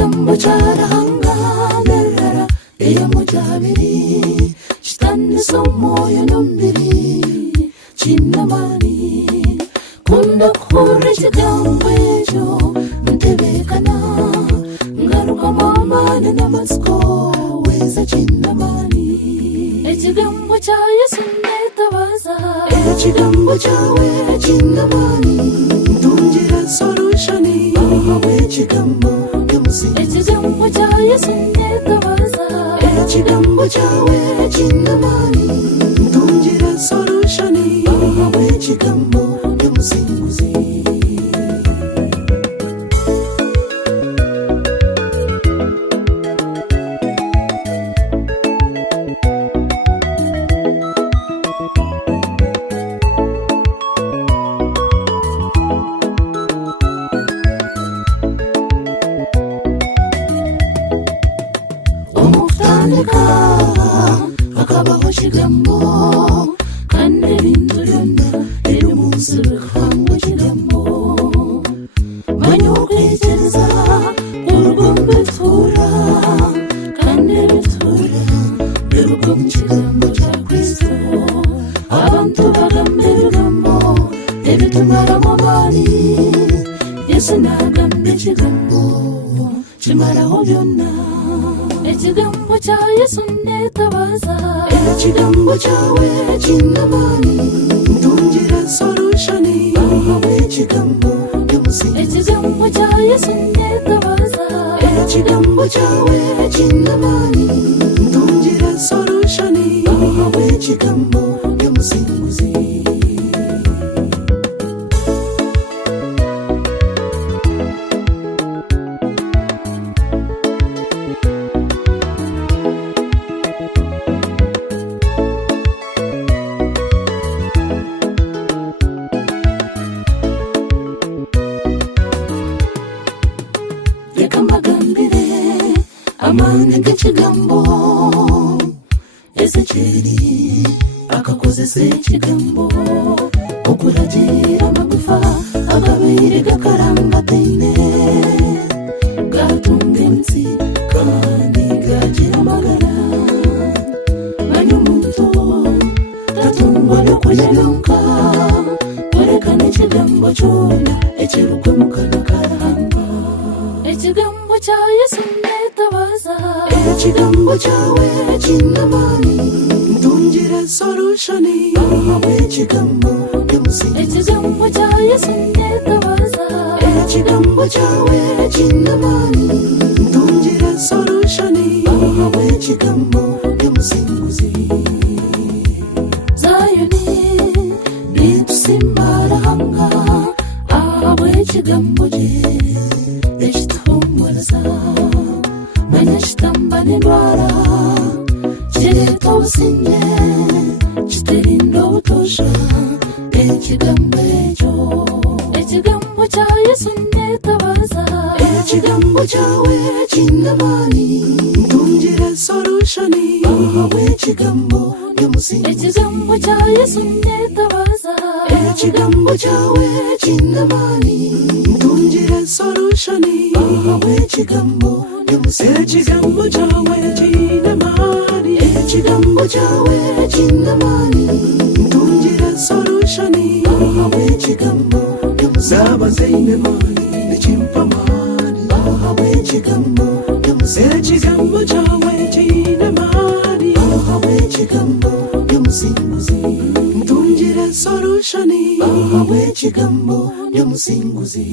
Ekigambo cyarahanganirira iyo mujabiri kitandisa umwoyo n'umbiri kinamani kunda kure ekigambo ekyo ntebekana ngaruka mamane n'amatsiko weza kinamani ekigambo cya Yesu netabaza ekigambo cyawe kinamani ntungira solution ahawe ekigambo ekigambo cya Yesu netabaza ekigambo cyawe kinamani ntungira solution ahawe ekigambo y'omusinguzi akabaho ekigambo kandi ebintu byonna biri mu nsi bikangwa ekigambo manya okwekyeriza urugo mbituura kandi ebituura biruga mu kigambo kya Kristo abantu bagamba ebigambo ebitumaramu amaani Yesu n'agamba ekigambo kimaraho byonna ekigambo cya Yesu netabaza ekigambo cyawe kinamani ntungira solution ahawe ekigambo y'omusinguzi ekigambo cya Yesu netabaza ekigambo cyawe kinamani ntungira solution ahawe ekigambo y'omusinguzi kamagambire amaani g'ekigambo Ezekeri akakozesa ekigambo okulagira amagufa agabaire gakarangataine gatunga ensi kandi gagira amagara manya omuntu tatungwa byokulya byonka werekana ekigambo kyona ekiruga mu kanwa karamba ekigambo cya Yesu netabaza ekigambo cyawe kinamani ntungira solution ahawe ekigambo y'omusinguzi ekigambo cya Yesu netabaza ekigambo cyawe kinamani ntungira solution ahawe ekigambo y'omusinguzi Zayoni nitusimbarahanga ahawe ekigambo gye ekituhumuriza manya kitamba n'endwara kireeta obusinge kiterinda obutosha ekigambo ekyo ekigambo cya Yesu netabaza ekigambo cyawe kinamani ntungira solution ahawe ekigambo y'omusinguzi ekigambo cya Yesu netabaza ekigambo cyawe kinamani ntungira solution ahawe ekigambo y'omusinguzi ekigambo cyawe kinamani ekigambo cyawe kinamani ntungira solution ahawe ekigambo y'omusinguzi nekimpa amaani ahawe ekigambo y'omusinguzi ekigambo cyawe kinamani ahawe ekigambo y'omusinguzi ntungira solution ahawe ekigambo y'omusinguzi